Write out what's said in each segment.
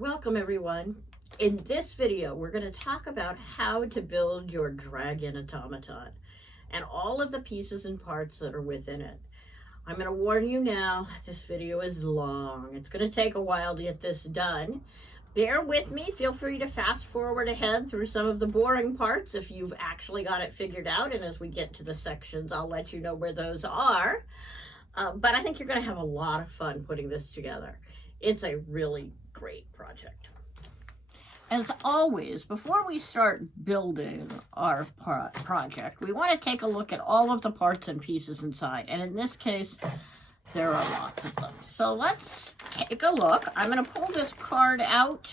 Welcome everyone. In this video, we're going to talk about how to build your Dragon Automaton and all of the pieces and parts that are within it. I'm going to warn you now, this video is long. It's going to take a while to get this done. Bear with me. Feel free to fast forward ahead through some of the boring parts if you've actually got it figured out. And as we get to the sections, I'll let you know where those are. But I think you're going to have a lot of fun putting this together. It's a really great project. As always, before we start building our project, we want to take a look at all of the parts and pieces inside. And in this case, there are lots of them. So let's take a look. I'm going to pull this card out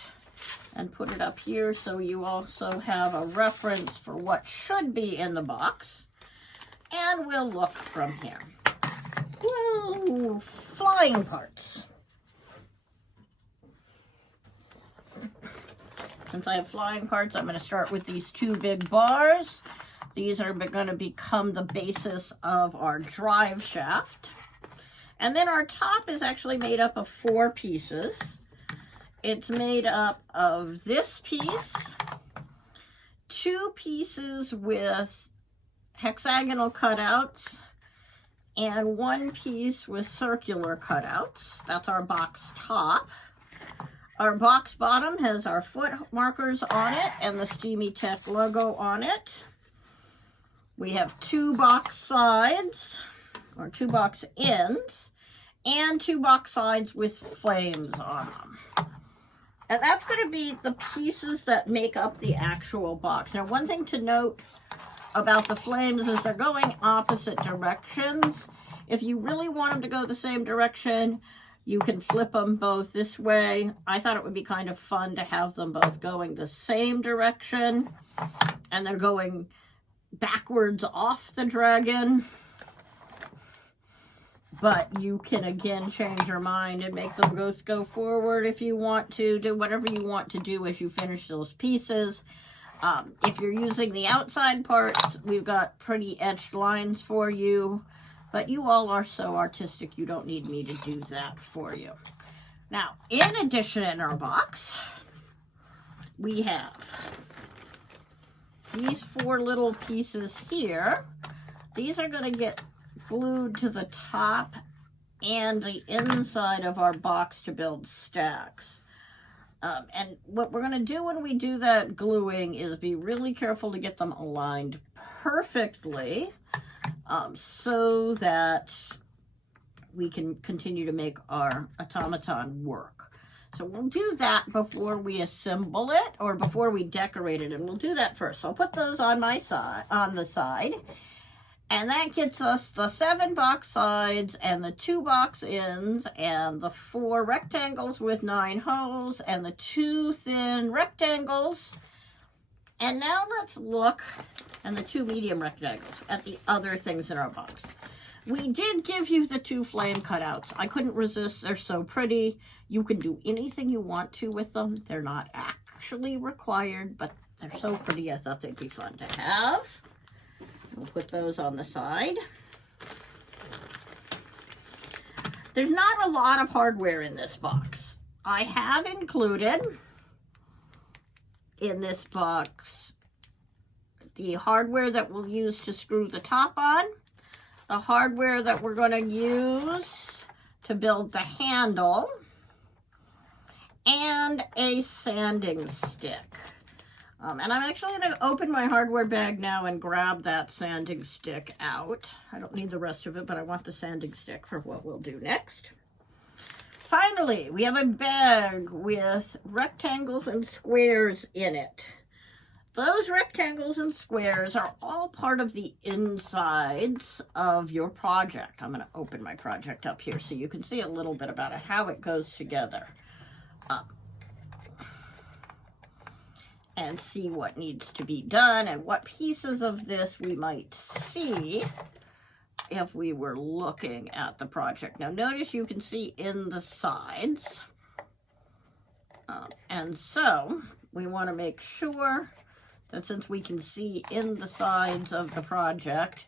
and put it up here so you also have a reference for what should be in the box. And we'll look from here. Woo! Flying parts. Since I have flying parts, I'm going to start with these two big bars. These are going to become the basis of our drive shaft. And then our top is actually made up of 4 pieces. It's made up of this piece, 2 pieces with hexagonal cutouts, and 1 piece with circular cutouts. That's our box top. Our box bottom has our foot markers on it and the Steamy Tech logo on it. We have 2 box sides, or 2 box ends, and 2 box sides with flames on them. And that's going to be the pieces that make up the actual box. Now, one thing to note about the flames is they're going opposite directions. If you really want them to go the same direction, you can flip them both this way. I thought it would be kind of fun to have them both going the same direction, and they're going backwards off the dragon. But you can again change your mind and make them both go forward if you want to. Do whatever you want to do as you finish those pieces. If you're using the outside parts, we've got pretty etched lines for you. But you all are so artistic, you don't need me to do that for you. Now, in addition, in our box, we have these 4 little pieces here. These are going to get glued to the top and the inside of our box to build stacks. And what we're going to do when we do that gluing is be really careful to get them aligned perfectly. So that we can continue to make our automaton work. So we'll do that before we assemble it or before we decorate it, and we'll do that first. So I'll put those on my side, on the side, and that gets us the 7 box sides and the 2 box ends and the 4 rectangles with 9 holes and the 2 thin rectangles. And now let's look, and the 2 medium rectangles, at the other things in our box. We did give you the 2 flame cutouts. I couldn't resist. They're so pretty. You can do anything you want to with them. They're not actually required, but they're so pretty I thought they'd be fun to have. We'll put those on the side. There's not a lot of hardware in this box. I have included in this box the hardware that we'll use to screw the top on, the hardware that we're going to use to build the handle, and a sanding stick. And I'm actually going to open my hardware bag now and grab that sanding stick out. I don't need the rest of it, but I want the sanding stick for what we'll do next. Finally, we have a bag with rectangles and squares in it. Those rectangles and squares are all part of the insides of your project. I'm going to open my project up here so you can see a little bit about it, how it goes together. And see what needs to be done and what pieces of this we might see if we were looking at the project. Now notice you can see in the sides. And so we want to make sure that since we can see in the sides of the project,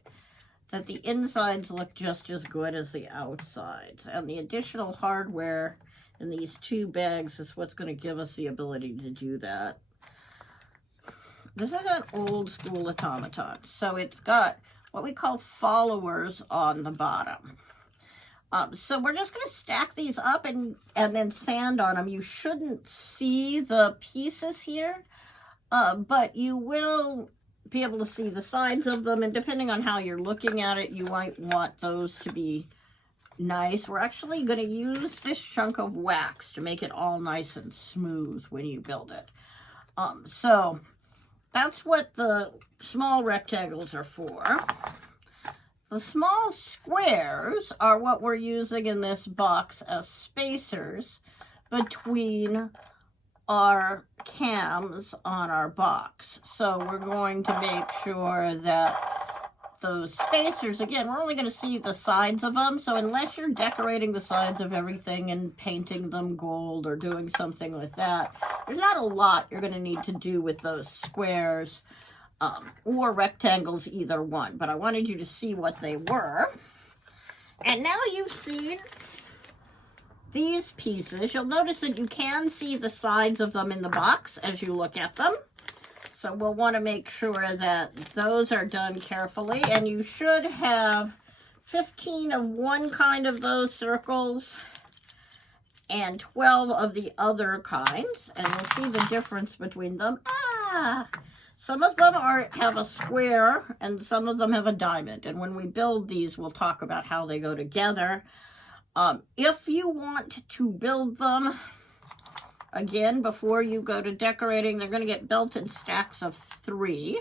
that the insides look just as good as the outsides. And the additional hardware in these two bags is what's going to give us the ability to do that. This is an old school automaton, so it's got what we call followers on the bottom. So we're just going to stack these up and then sand on them. You shouldn't see the pieces here, but you will be able to see the sides of them, and depending on how you're looking at it, you might want those to be nice. We're actually going to use this chunk of wax to make it all nice and smooth when you build it. So that's what the small rectangles are for. The small squares are what we're using in this box as spacers between our cams on our box. So we're going to make sure that those spacers, again, we're only going to see the sides of them. So unless you're decorating the sides of everything and painting them gold or doing something with that, there's not a lot you're going to need to do with those squares. Or rectangles, either one. But I wanted you to see what they were. And now you've seen these pieces. You'll notice that you can see the sides of them in the box as you look at them. So we'll want to make sure that those are done carefully. And you should have 15 of one kind of those circles and 12 of the other kinds. And you'll see the difference between them. Some of them have a square and some of them have a diamond. And when we build these, we'll talk about how they go together. If you want to build them, again, before you go to decorating, they're going to get built in stacks of 3.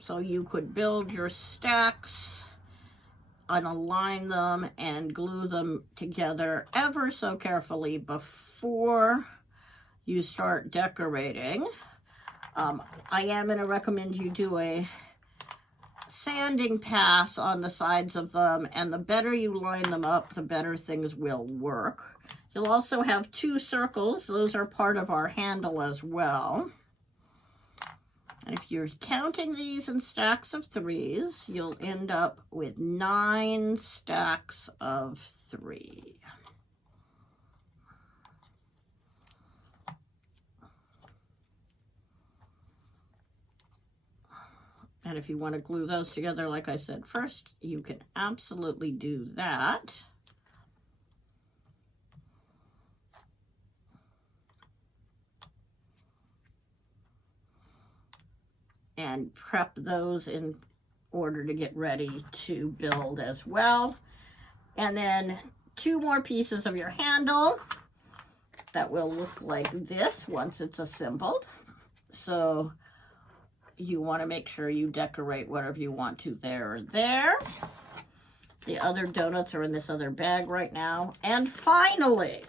So you could build your stacks and align them and glue them together ever so carefully before you start decorating. I am going to recommend you do a sanding pass on the sides of them, and the better you line them up, the better things will work. You'll also have 2 circles. Those are part of our handle as well. And if you're counting these in stacks of 3s, you'll end up with 9 stacks of 3. And if you want to glue those together, like I said first, you can absolutely do that. And prep those in order to get ready to build as well. And then 2 more pieces of your handle that will look like this once it's assembled. So you want to make sure you decorate whatever you want to there or there. The other donuts are in this other bag right now. And finally,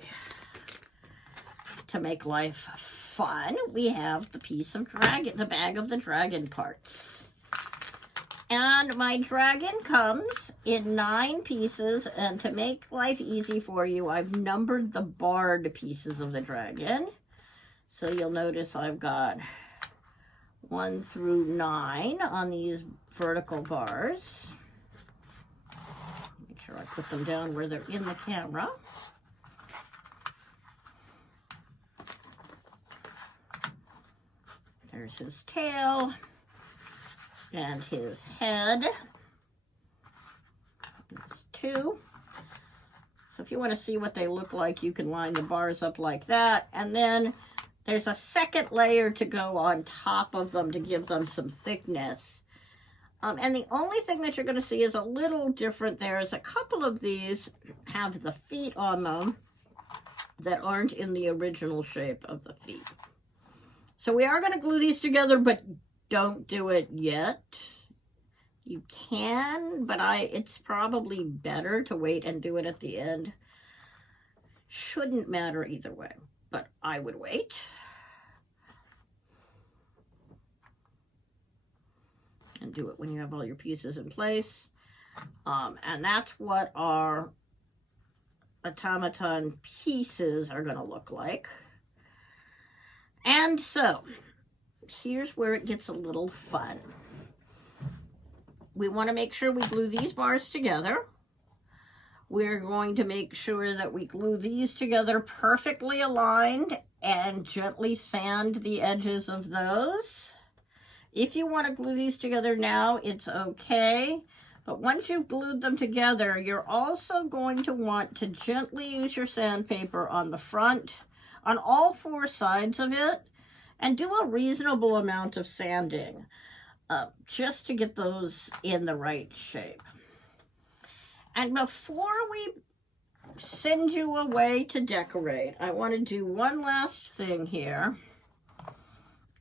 to make life fun, we have the piece of dragon, the bag of the dragon parts. And my dragon comes in 9 pieces, and to make life easy for you, I've numbered the barred pieces of the dragon. So you'll notice I've got 1 through 9 on these vertical bars. Make sure I put them down where they're in the camera. There's his tail and his head. That's 2. So if you want to see what they look like, you can line the bars up like that. And then there's a second layer to go on top of them to give them some thickness. And the only thing that you're going to see is a little different there is a couple of these have the feet on them that aren't in the original shape of the feet. So we are going to glue these together, but don't do it yet. You can, but it's probably better to wait and do it at the end. Shouldn't matter either way, but I would wait. And do it when you have all your pieces in place. And that's what our automaton pieces are going to look like. And so, here's where it gets a little fun. We want to make sure we glue these bars together. we're going to make sure that we glue these together perfectly aligned and gently sand the edges of those. If you want to glue these together now, it's okay. But once you've glued them together, you're also going to want to gently use your sandpaper on the front, on all four sides of it, and do a reasonable amount of sanding just to get those in the right shape. And before we send you away to decorate, I want to do one last thing here.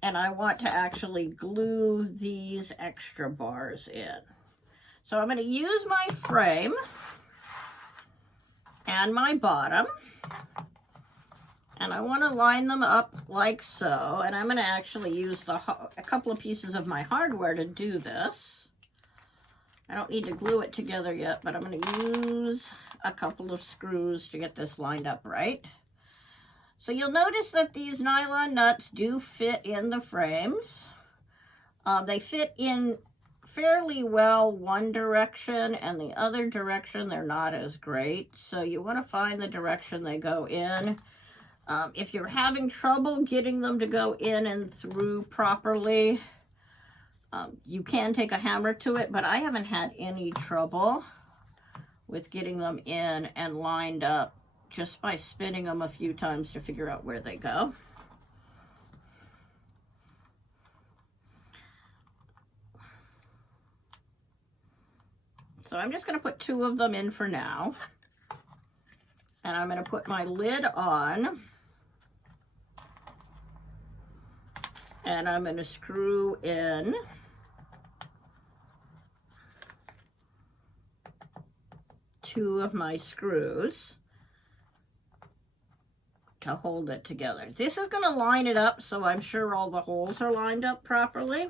And I want to actually glue these extra bars in. So I'm going to use my frame and my bottom. And I want to line them up like so. And I'm going to actually use a couple of pieces of my hardware to do this. I don't need to glue it together yet, but I'm going to use a couple of screws to get this lined up right. So you'll notice that these nylon nuts do fit in the frames. They fit in fairly well one direction, and the other direction they're not as great. So you want to find the direction they go in. If you're having trouble getting them to go in and through properly, you can take a hammer to it, but I haven't had any trouble with getting them in and lined up just by spinning them a few times to figure out where they go. So I'm just going to put 2 of them in for now. And I'm going to put my lid on. And I'm going to screw in two of my screws to hold it together. This is going to line it up so I'm sure all the holes are lined up properly.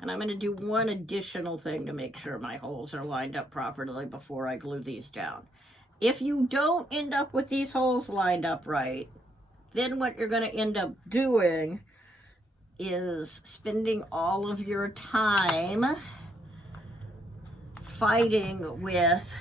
And I'm going to do one additional thing to make sure my holes are lined up properly before I glue these down. If you don't end up with these holes lined up right, then what you're going to end up doing is spending all of your time fighting with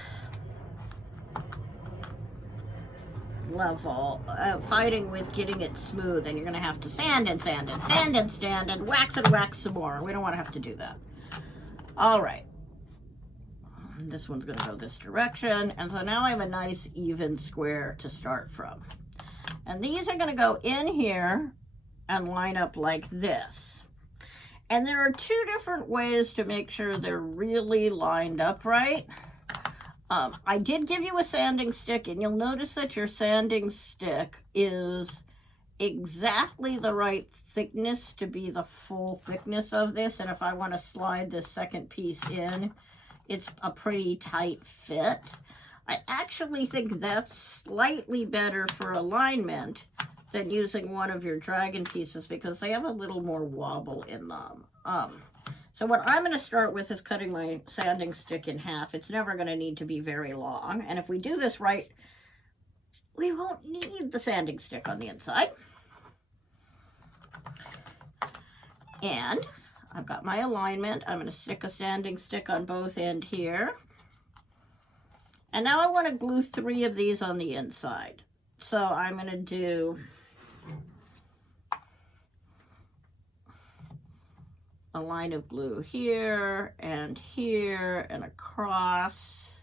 fighting with getting it smooth, and you're going to have to sand and sand and sand and sand and wax some more. We don't want to have to do that. All right. This one's going to go this direction, and so now I have a nice even square to start from. And these are going to go in here and line up like this. And there are 2 different ways to make sure they're really lined up right. I did give you a sanding stick, and you'll notice that your sanding stick is exactly the right thickness to be the full thickness of this. And if I want to slide this second piece in, it's a pretty tight fit. I actually think that's slightly better for alignment than using one of your dragon pieces because they have a little more wobble in them. So what I'm going to start with is cutting my sanding stick in half. It's never going to need to be very long. And if we do this right, we won't need the sanding stick on the inside. And I've got my alignment. I'm going to stick a sanding stick on both ends here. And now I want to glue 3 of these on the inside. So I'm going to do a line of glue here and across,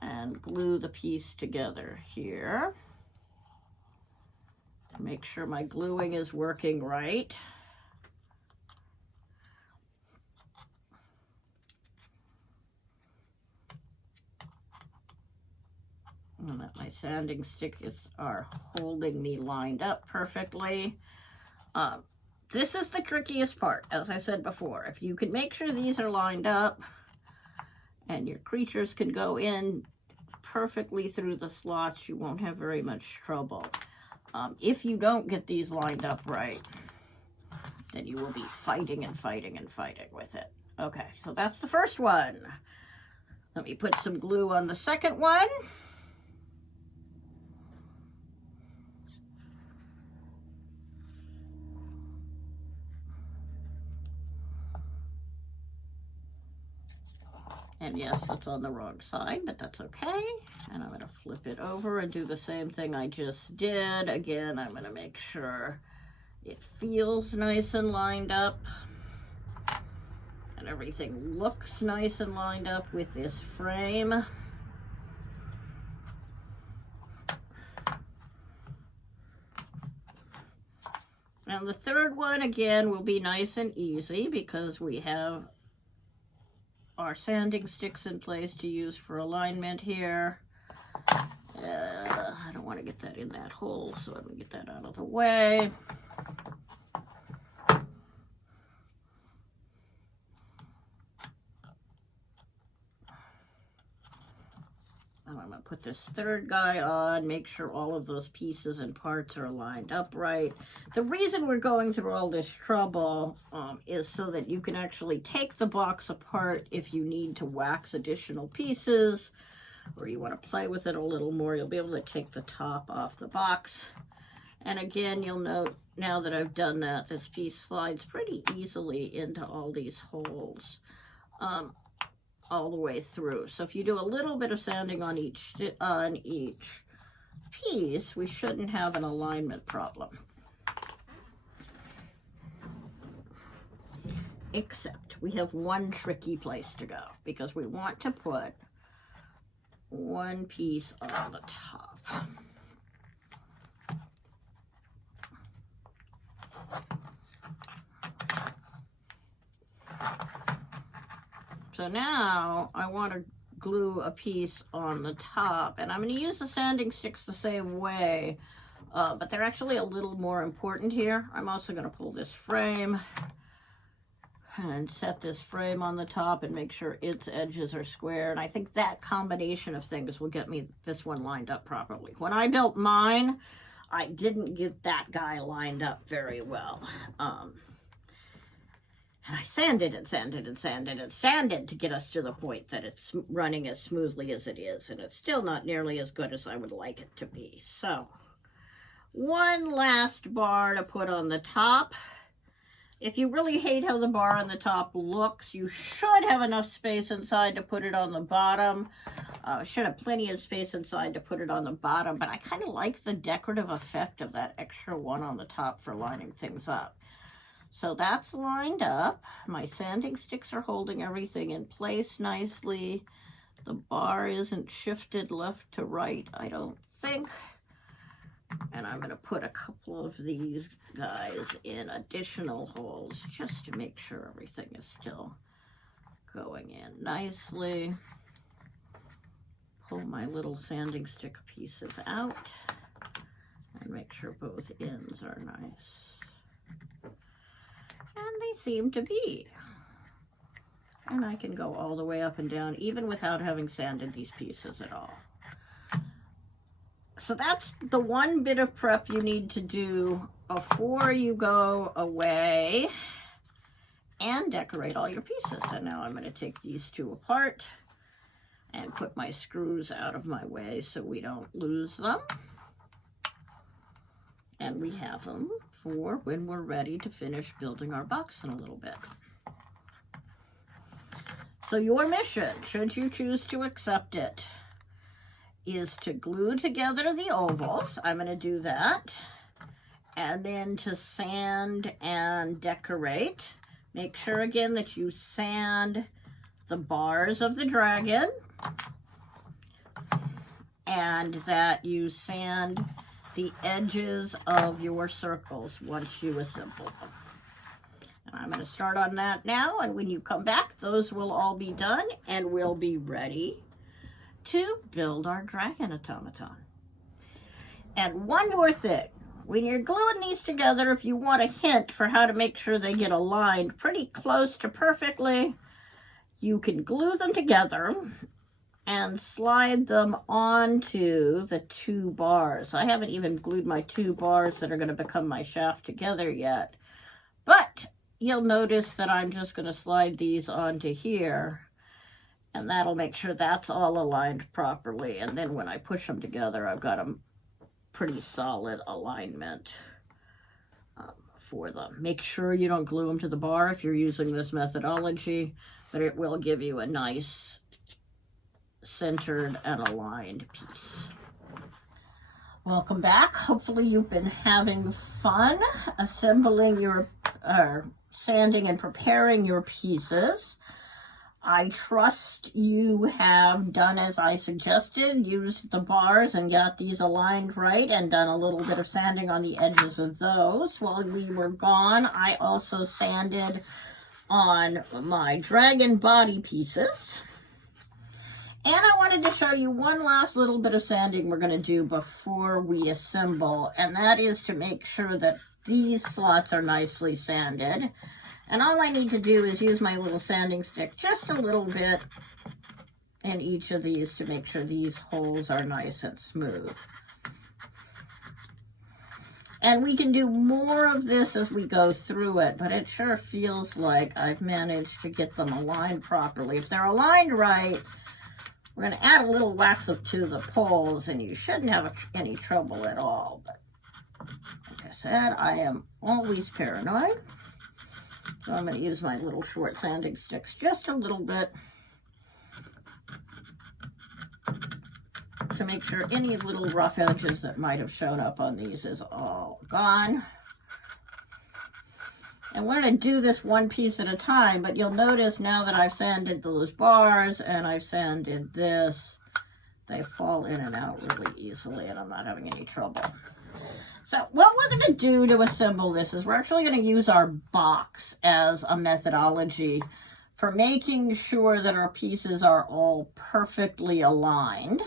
and glue the piece together here. Make sure my gluing is working right. And that my sanding sticks are holding me lined up perfectly. This is the trickiest part, as I said before. If you can make sure these are lined up and your creatures can go in perfectly through the slots, you won't have very much trouble. If you don't get these lined up right, then you will be fighting and fighting and fighting with it. Okay, so that's the first one. Let me put some glue on the second one. And yes, that's on the wrong side, but that's okay. And I'm going to flip it over and do the same thing I just did. Again, I'm going to make sure it feels nice and lined up. And everything looks nice and lined up with this frame. And the third one, again, will be nice and easy because we have our sanding sticks in place to use for alignment here. I don't want to get that in that hole, so I'm going to get that out of the way. And I'm going to put this third guy on, make sure all of those pieces and parts are lined up right. The reason we're going through all this trouble is so that you can actually take the box apart if you need to wax additional pieces or you want to play with it a little more. You'll be able to take the top off the box. And again, you'll note now that I've done that, this piece slides pretty easily into all these holes. All the way through. So if you do a little bit of sanding on each piece, we shouldn't have an alignment problem. Except we have one tricky place to go because we want to put one piece on the top. So now I want to glue a piece on the top, and I'm going to use the sanding sticks the same way, but they're actually a little more important here. I'm also going to pull this frame and set this frame on the top and make sure its edges are square, and I think that combination of things will get me this one lined up properly. When I built mine, I didn't get that guy lined up very well. And I sanded and sanded and sanded and sanded to get us to the point that it's running as smoothly as it is. And it's still not nearly as good as I would like it to be. So, one last bar to put on the top. If you really hate how the bar on the top looks, you should have enough space inside to put it on the bottom. Should have plenty of space inside to put it on the bottom. But I kind of like the decorative effect of that extra one on the top for lining things up. So that's lined up. My sanding sticks are holding everything in place nicely. The bar isn't shifted left to right, I don't think. And I'm going to put a couple of these guys in additional holes just to make sure everything is still going in nicely. Pull my little sanding stick pieces out and make sure both ends are nice. And they seem to be. And I can go all the way up and down even without having sanded these pieces at all. So that's the one bit of prep you need to do before you go away and decorate all your pieces. So now I'm going to take these two apart and put my screws out of my way so we don't lose them. And we have them for when we're ready to finish building our box in a little bit. So your mission, should you choose to accept it, is to glue together the ovals. I'm going to do that. And then to sand and decorate. Make sure again that you sand the bars of the dragon and that you sand the edges of your circles once you assemble them. And I'm going to start on that now, and when you come back, those will all be done, and we'll be ready to build our Dragon Automaton. And one more thing, when you're gluing these together, if you want a hint for how to make sure they get aligned pretty close to perfectly, you can glue them together and slide them onto the two bars. I haven't even glued my two bars that are going to become my shaft together yet. But you'll notice that I'm just going to slide these onto here. And that'll make sure that's all aligned properly. And then when I push them together, I've got a pretty solid alignment for them. Make sure you don't glue them to the bar if you're using this methodology, but it will give you a nice centered and aligned piece. Welcome back. Hopefully you've been having fun assembling your, sanding and preparing your pieces. I trust you have done as I suggested, used the bars and got these aligned right, and done a little bit of sanding on the edges of those. While we were gone, I also sanded on my dragon body pieces. And I wanted to show you one last little bit of sanding we're going to do before we assemble, and that is to make sure that these slots are nicely sanded. And all I need to do is use my little sanding stick just a little bit in each of these to make sure these holes are nice and smooth. And we can do more of this as we go through it, but it sure feels like I've managed to get them aligned properly. If they're aligned right, we're going to add a little wax up to the poles, and you shouldn't have any trouble at all. But like I said, I am always paranoid. So I'm going to use my little short sanding sticks just a little bit to make sure any little rough edges that might have shown up on these is all gone. And we're going to do this one piece at a time, but you'll notice now that I've sanded those bars and I've sanded this, they fall in and out really easily, and I'm not having any trouble. So what we're going to do to assemble this is we're actually going to use our box as a methodology for making sure that our pieces are all perfectly aligned.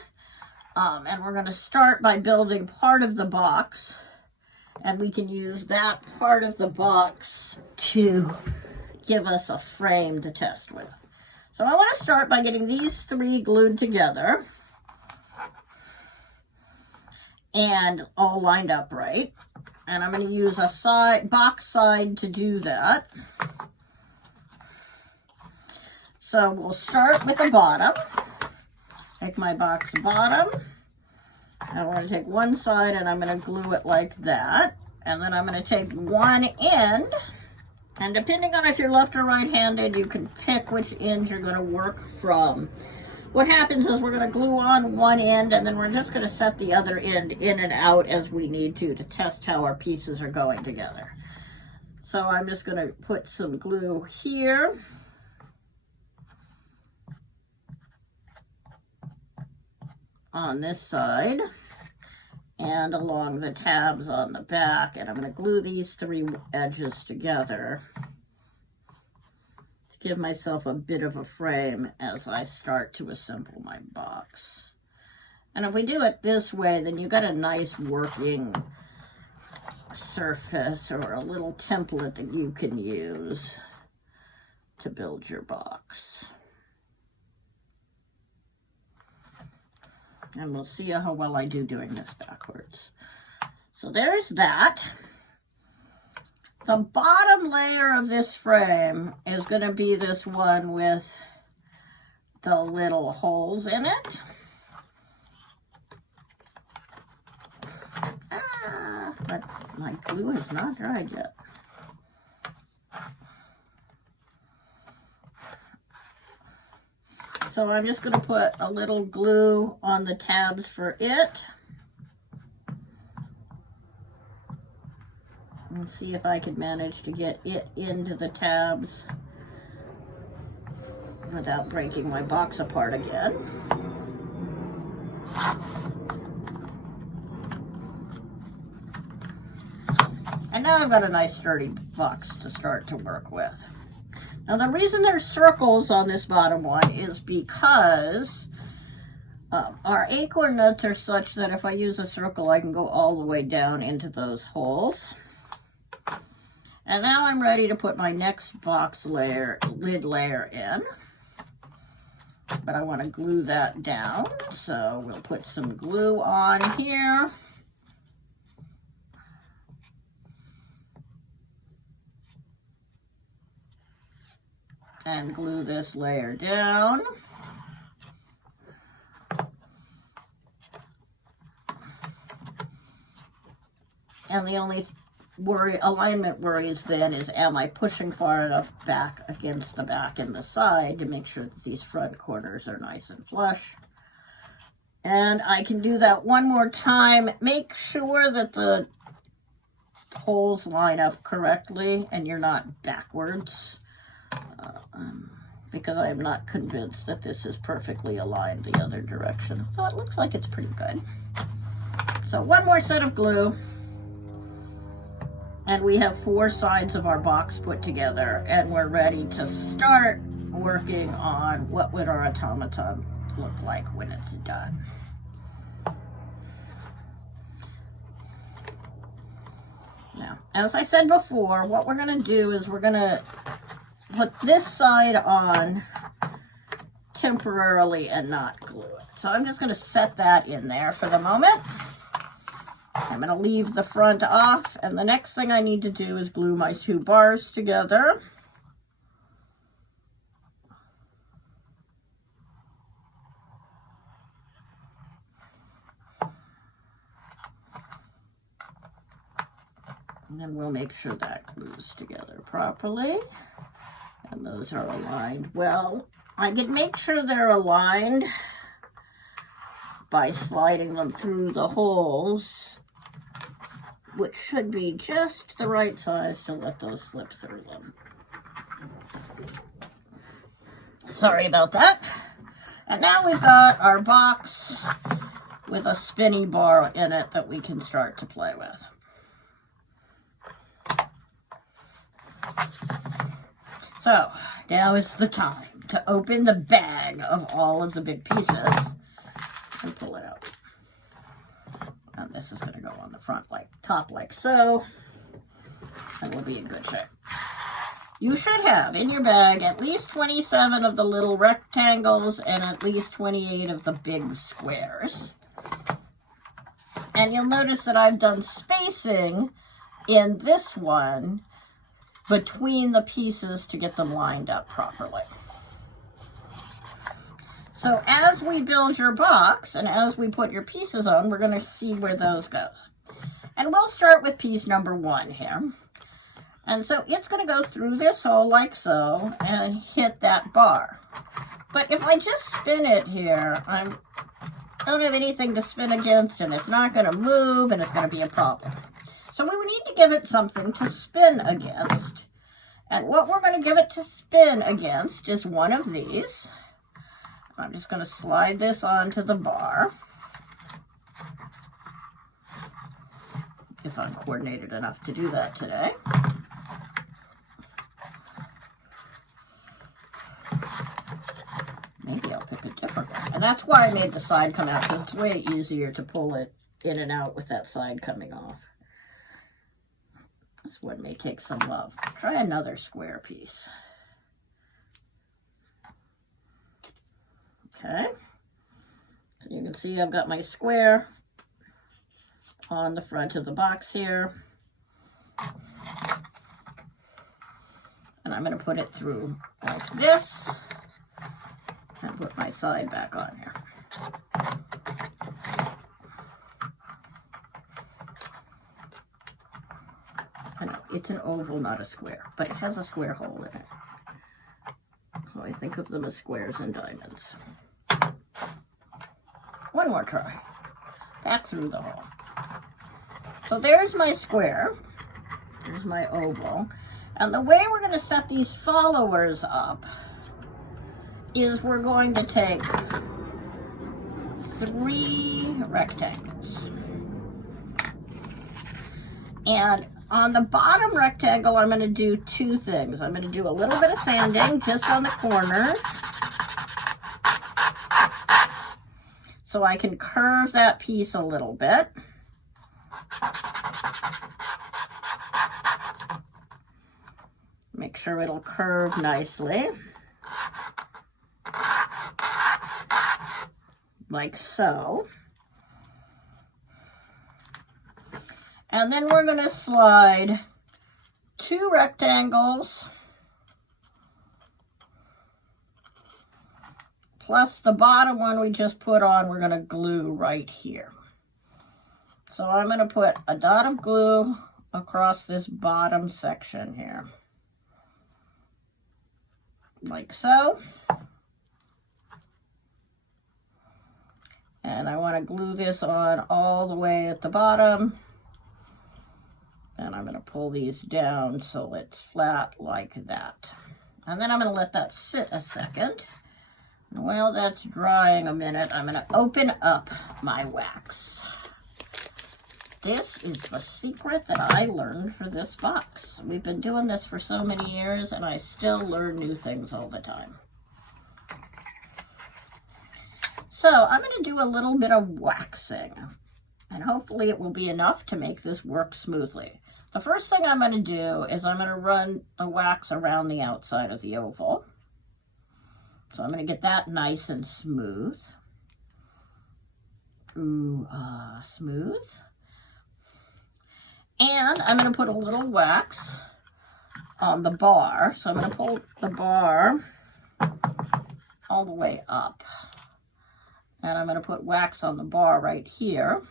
And we're going to start by building part of the box, and we can use that part of the box to give us a frame to test with. So I want to start by getting these three glued together and all lined up right. And I'm going to use a box side to do that. So we'll start with the bottom. Take my box bottom, and we're going to take one side and I'm going to glue it like that. And then I'm going to take one end, and depending on if you're left or right-handed, you can pick which end you're going to work from. What happens is we're going to glue on one end, and then we're just going to set the other end in and out as we need to test how our pieces are going together. So I'm just going to put some glue here. On this side and along the tabs on the back, and I'm going to glue these three edges together to give myself a bit of a frame as I start to assemble my box. And if we do it this way, then you've got a nice working surface or a little template that you can use to build your box. And we'll see how well I do doing this backwards. So there's that. The bottom layer of this frame is going to be this one with the little holes in it. But my glue is not dried yet. So I'm just going to put a little glue on the tabs for it. And see if I can manage to get it into the tabs without breaking my box apart again. And now I've got a nice sturdy box to start to work with. Now the reason there's circles on this bottom one is because our acorn nuts are such that if I use a circle, I can go all the way down into those holes. And now I'm ready to put my next box layer, lid layer in. But I want to glue that down, so we'll put some glue on here. And glue this layer down. And the only alignment worries then is, am I pushing far enough back against the back and the side to make sure that these front corners are nice and flush? And I can do that one more time. Make sure that the holes line up correctly and you're not backwards. Because I am not convinced that this is perfectly aligned the other direction. So it looks like it's pretty good. So one more set of glue. And we have 4 sides of our box put together, and we're ready to start working on what would our automaton look like when it's done. Now, as I said before, what we're going to do is we're going to put this side on temporarily and not glue it. So I'm just going to set that in there for the moment. I'm going to leave the front off, and the next thing I need to do is glue my 2 bars together. And then we'll make sure that glues together properly. And those are aligned well. I can make sure they're aligned by sliding them through the holes, which should be just the right size to let those slip through them. Sorry about that. And now we've got our box with a spinny bar in it that we can start to play with. So now is the time to open the bag of all of the big pieces and pull it out. And this is going to go on the front top like so, and we'll be in good shape. You should have in your bag at least 27 of the little rectangles and at least 28 of the big squares. And you'll notice that I've done spacing in this one between the pieces to get them lined up properly. So as we build your box and as we put your pieces on, we're going to see where those go. And we'll start with piece number 1 here. And so it's going to go through this hole like so and hit that bar. But if I just spin it here, I don't have anything to spin against, and it's not going to move, and it's going to be a problem. So we need to give it something to spin against. And what we're going to give it to spin against is one of these. I'm just going to slide this onto the bar. If I'm coordinated enough to do that today. Maybe I'll pick a different one. And that's why I made the side come out, because it's way easier to pull it in and out with that side coming off. This one may take some love. Try another square piece. Okay. So you can see I've got my square on the front of the box here. And I'm going to put it through like this and put my side back on here. I know, it's an oval, not a square, but it has a square hole in it. So I think of them as squares and diamonds. One more try. Back through the hole. So there's my square. There's my oval. And the way we're going to set these followers up is we're going to take 3 rectangles. And on the bottom rectangle, I'm going to do 2 things. I'm going to do a little bit of sanding just on the corners, so I can curve that piece a little bit. Make sure it'll curve nicely. Like so. And then we're going to slide 2 rectangles plus the bottom one we just put on, we're going to glue right here. So I'm going to put a dot of glue across this bottom section here. Like so. And I want to glue this on all the way at the bottom. And I'm going to pull these down so it's flat like that. And then I'm going to let that sit a second. And while that's drying a minute, I'm going to open up my wax. This is the secret that I learned for this box. We've been doing this for so many years, and I still learn new things all the time. So I'm going to do a little bit of waxing, and hopefully it will be enough to make this work smoothly. The first thing I'm going to do is I'm going to run the wax around the outside of the oval. So I'm going to get that nice and smooth. Ooh, smooth. And I'm going to put a little wax on the bar. So I'm going to pull the bar all the way up. And I'm going to put wax on the bar right here.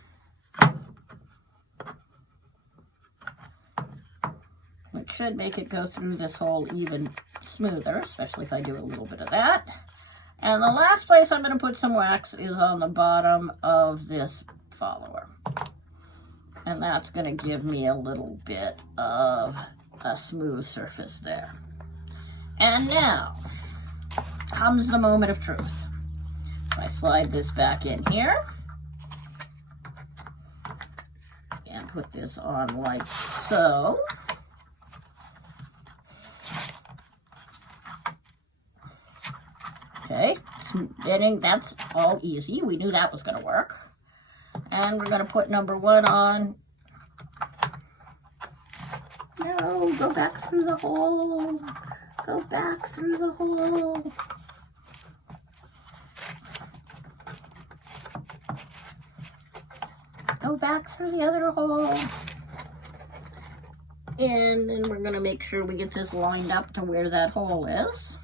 Which should make it go through this hole even smoother, especially if I do a little bit of that. And the last place I'm going to put some wax is on the bottom of this follower. And that's going to give me a little bit of a smooth surface there. And now comes the moment of truth. I slide this back in here and put this on like so. Okay, spinning, that's all easy. We knew that was going to work. And we're going to put number 1 on. No, go back through the hole. Go back through the hole. Go back through the other hole. And then we're going to make sure we get this lined up to where that hole is.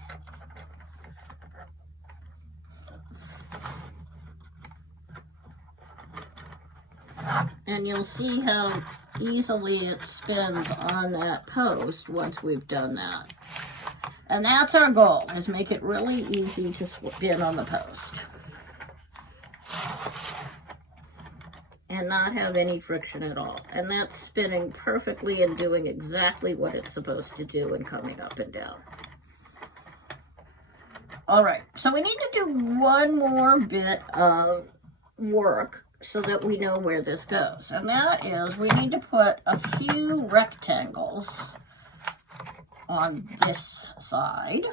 And you'll see how easily it spins on that post once we've done that. And that's our goal, is make it really easy to spin on the post. And not have any friction at all. And that's spinning perfectly and doing exactly what it's supposed to do and coming up and down. All right, so we need to do one more bit of work so that we know where this goes. And that is, we need to put a few rectangles on this side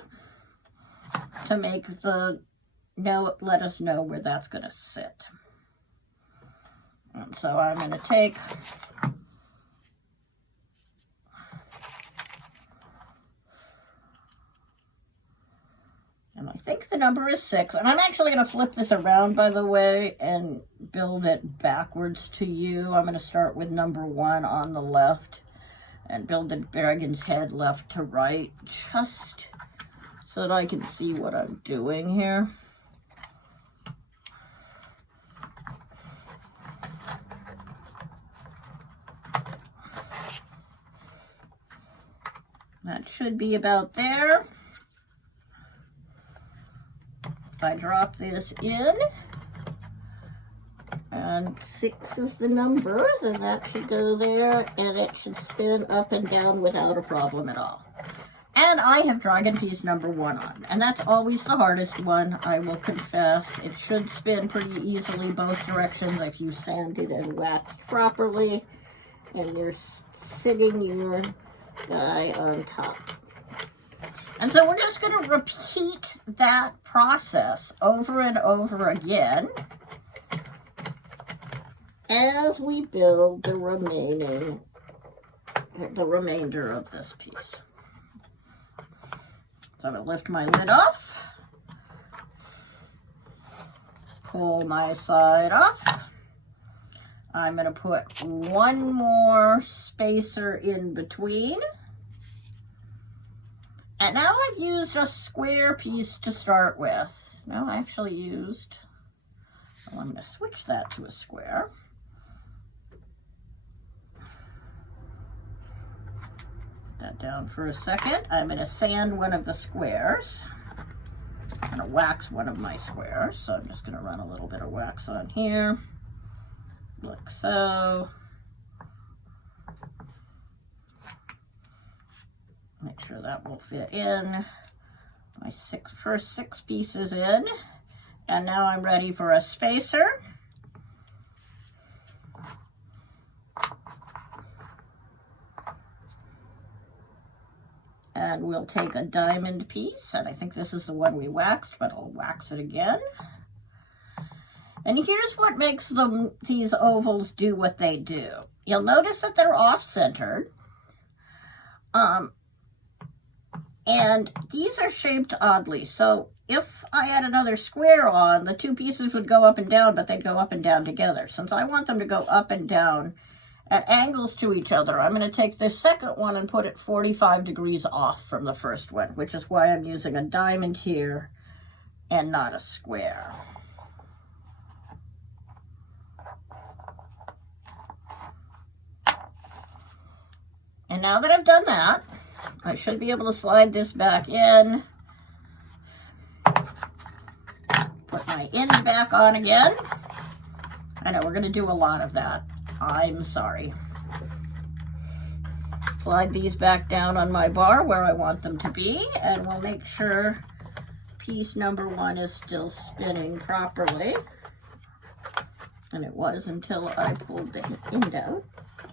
to make let us know where that's going to sit. And so I'm going to take and I think the number is 6. And I'm actually going to flip this around, by the way, and build it backwards to you. I'm going to start with number 1 on the left and build the dragon's head left to right, just so that I can see what I'm doing here. That should be about there. If I drop this in, and 6 is the number, then that should go there, and it should spin up and down without a problem at all. And I have dragon piece number 1 on, and that's always the hardest one, I will confess. It should spin pretty easily both directions if you sanded and waxed properly, and you're sitting your guy on top. And so we're just going to repeat that process over and over again as we build the remainder of this piece. So I'm going to lift my lid off, pull my side off. I'm going to put one more spacer in between. And now I've used a square piece to start with. No, I actually used, so I'm going to switch that to a square. Put that down for a second. I'm going to sand one of the squares. going to wax one of my squares. So I'm just going to run a little bit of wax on here, like so. Make sure that will fit in. My first six pieces in. And now I'm ready for a spacer. And we'll take a diamond piece, and I think this is the one we waxed, but I'll wax it again. And here's what makes these ovals do what they do. You'll notice that they're off-centered. And these are shaped oddly. So if I had another square on, the two pieces would go up and down, but they'd go up and down together. Since I want them to go up and down at angles to each other, I'm going to take this second one and put it 45 degrees off from the first one, which is why I'm using a diamond here and not a square. And now that I've done that, I should be able to slide this back in, put my end back on again. I know we're going to do a lot of that. I'm sorry. Slide these back down on my bar where I want them to be, and we'll make sure piece number one is still spinning properly. And it was until I pulled the end out.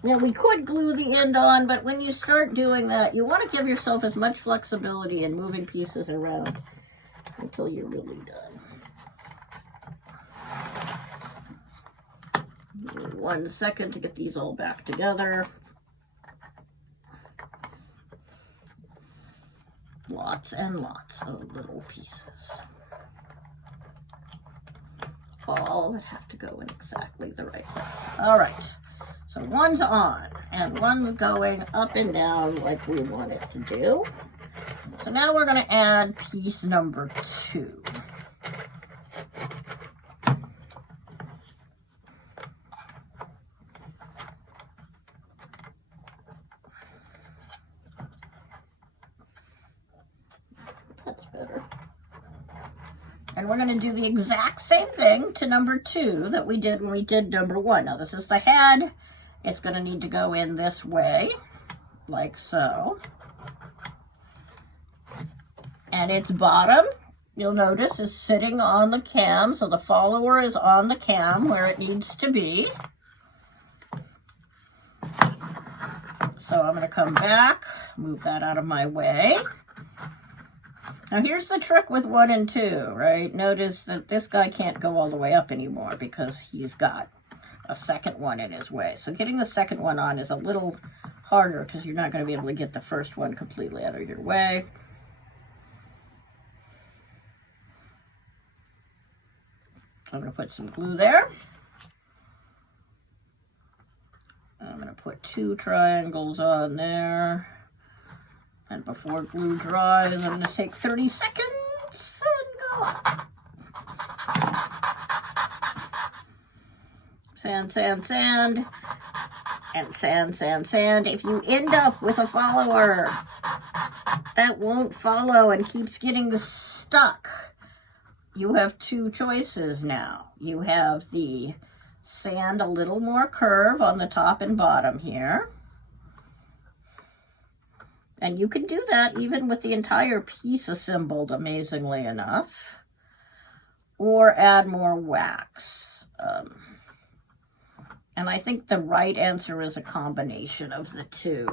Now, we could glue the end on, but when you start doing that, you want to give yourself as much flexibility in moving pieces around until you're really done. 1 second to get these all back together. Lots and lots of little pieces. All that have to go in exactly the right place. All right. So one's on, and one's going up and down like we want it to do. So now we're going to add piece number 2. That's better. And we're going to do the exact same thing to number 2 that we did when we did number 1. Now this is the head. It's going to need to go in this way, like so. And its bottom, you'll notice, is sitting on the cam. So the follower is on the cam where it needs to be. So I'm going to come back, move that out of my way. Now here's the trick with 1 and 2, right? Notice that this guy can't go all the way up anymore because he's got a second one in his way. So getting the second one on is a little harder because you're not going to be able to get the first one completely out of your way. I'm going to put some glue there. I'm going to put 2 triangles on there. And before glue dries, I'm going to take 30 seconds and go up. Sand, sand, sand, and sand, sand, sand. If you end up with a follower that won't follow and keeps getting stuck, you have 2 choices now. You have the sand a little more curve on the top and bottom here. And you can do that even with the entire piece assembled, amazingly enough. Or add more wax. And I think the right answer is a combination of the 2.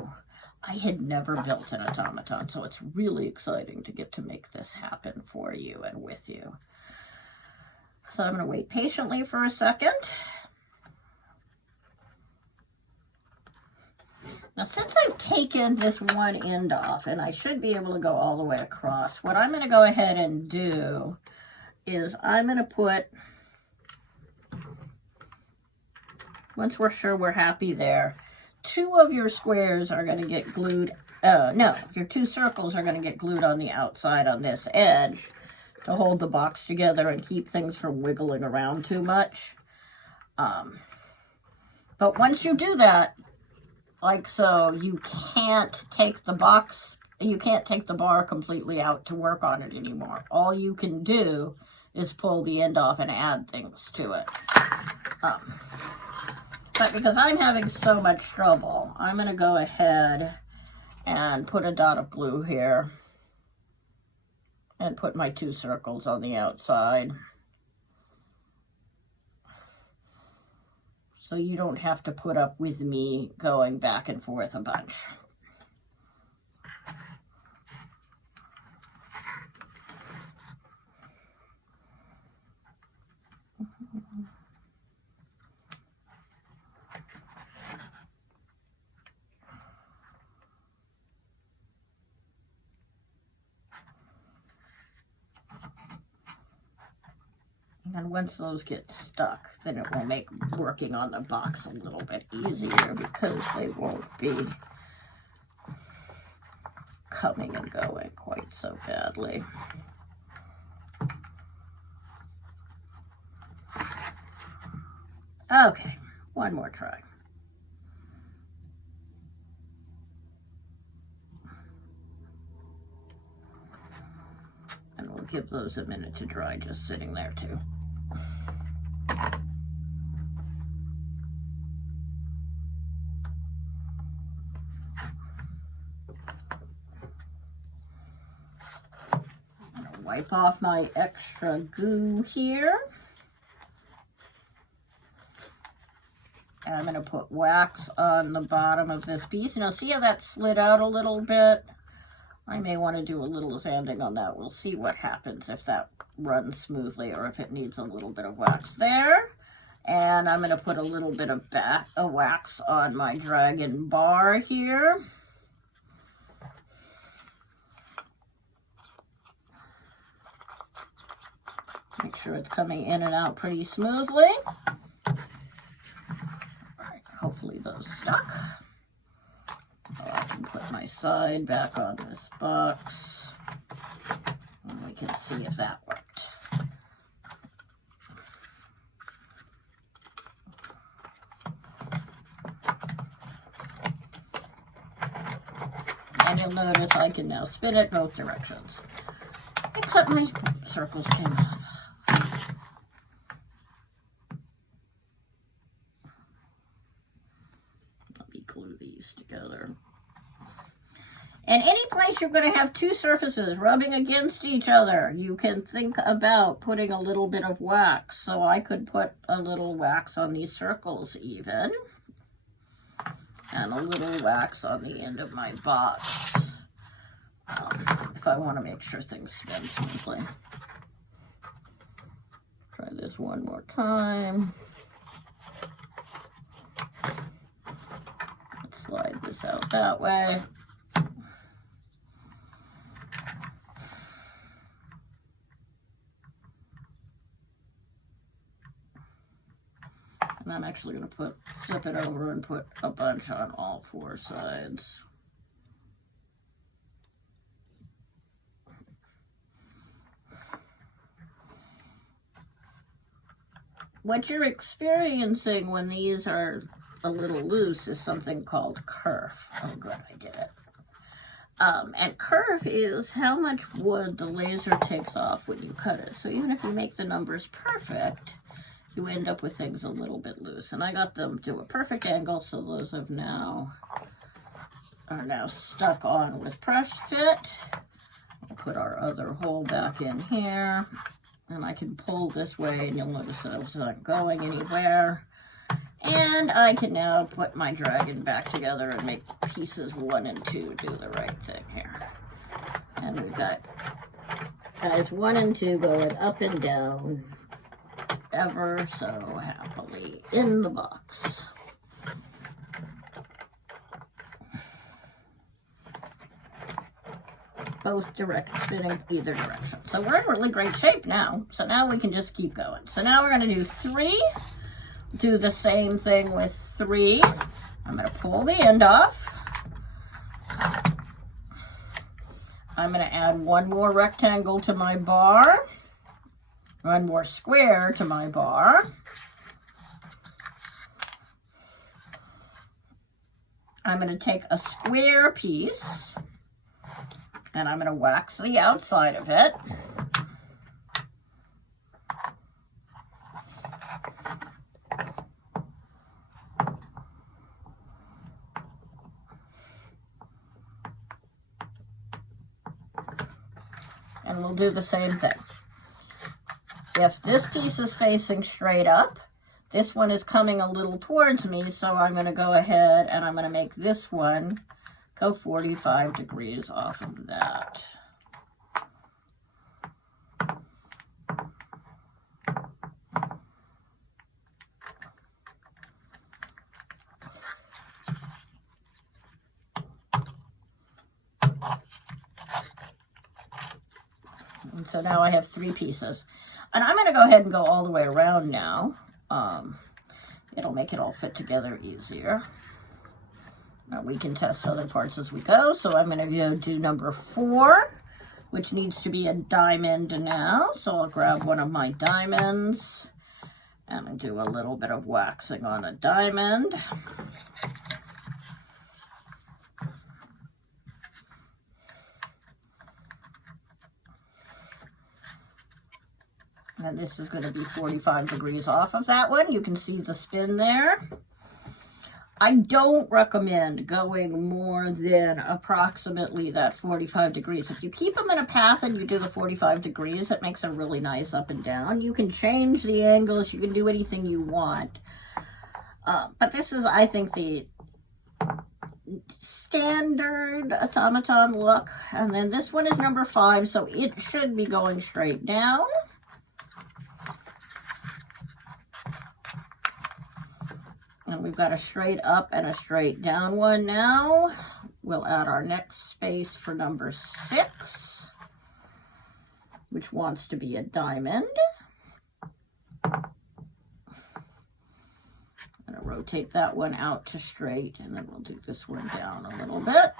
I had never built an automaton, so it's really exciting to get to make this happen for you and with you. So I'm going to wait patiently for a second. Now, since I've taken this one end off, and I should be able to go all the way across, what I'm going to go ahead and do is I'm going to put, once we're sure we're happy there, 2 of your squares are going to get glued, your 2 circles are going to get glued on the outside on this edge to hold the box together and keep things from wiggling around too much. But once you do that, like so, you can't take the box you can't take the bar completely out to work on it anymore. All you can do is pull the end off and add things to it. But because I'm having so much trouble, I'm going to go ahead and put a dot of glue here and put my 2 circles on the outside. So you don't have to put up with me going back and forth a bunch. And once those get stuck, then it will make working on the box a little bit easier because they won't be coming and going quite so badly. Okay, one more try. And we'll give those a minute to dry just sitting there too. Wipe off my extra goo here. And I'm going to put wax on the bottom of this piece. You know, see how that slid out a little bit? I may want to do a little sanding on that. We'll see what happens if that runs smoothly or if it needs a little bit of wax there. And I'm going to put a little bit of wax on my dragon bar here. Make sure it's coming in and out pretty smoothly. All right, hopefully those stuck. So I can put my side back on this box and we can see if that worked. And you'll notice I can now spin it both directions. Except my circles came off. Let me glue these together. And any place you're going to have 2 surfaces rubbing against each other, you can think about putting a little bit of wax. So I could put a little wax on these circles even. And a little wax on the end of my box. If I want to make sure things spin smoothly. Try this one more time. Let's slide this out that way. And I'm actually going to flip it over and put a bunch on all 4 sides. What you're experiencing when these are a little loose is something called kerf. Oh, good, I did it. And kerf is how much wood the laser takes off when you cut it. So even if you make the numbers perfect, you end up with things a little bit loose. And I got them to a perfect angle, so those are now stuck on with press fit. I'll put our other hole back in here. And I can pull this way, and you'll notice that it's not going anywhere. And I can now put my dragon back together and make pieces 1 and 2 do the right thing here. And we've got guys 1 and 2 going up and down ever so happily in the box. Both spinning either direction. So we're in really great shape now. So now we can just keep going. So now we're going to do 3. Do the same thing with 3. I'm going to pull the end off. I'm going to add 1 more rectangle to my bar. 1 more square to my bar. I'm going to take a square piece And I'm going to wax the outside of it. And we'll do the same thing. If this piece is facing straight up, this one is coming a little towards me, so I'm going to go ahead and I'm going to make this one go 45 degrees off of that. And so now I have 3 pieces. And I'm going to go ahead and go all the way around now. It'll make it all fit together easier. Now we can test other parts as we go. So I'm going to go do number 4, which needs to be a diamond now. So I'll grab one of my diamonds and do a little bit of waxing on a diamond. And this is going to be 45 degrees off of that one. You can see the spin there. I don't recommend going more than approximately that 45 degrees. If you keep them in a path and you do the 45 degrees, it makes a really nice up and down. You can change the angles. You can do anything you want. But this is, I think, the standard automaton look. And then this one is number 5, so it should be going straight down. And we've got a straight up and a straight down one now. We'll add our next space for number 6, which wants to be a diamond. I'm going to rotate that one out to straight, and then we'll do this one down a little bit.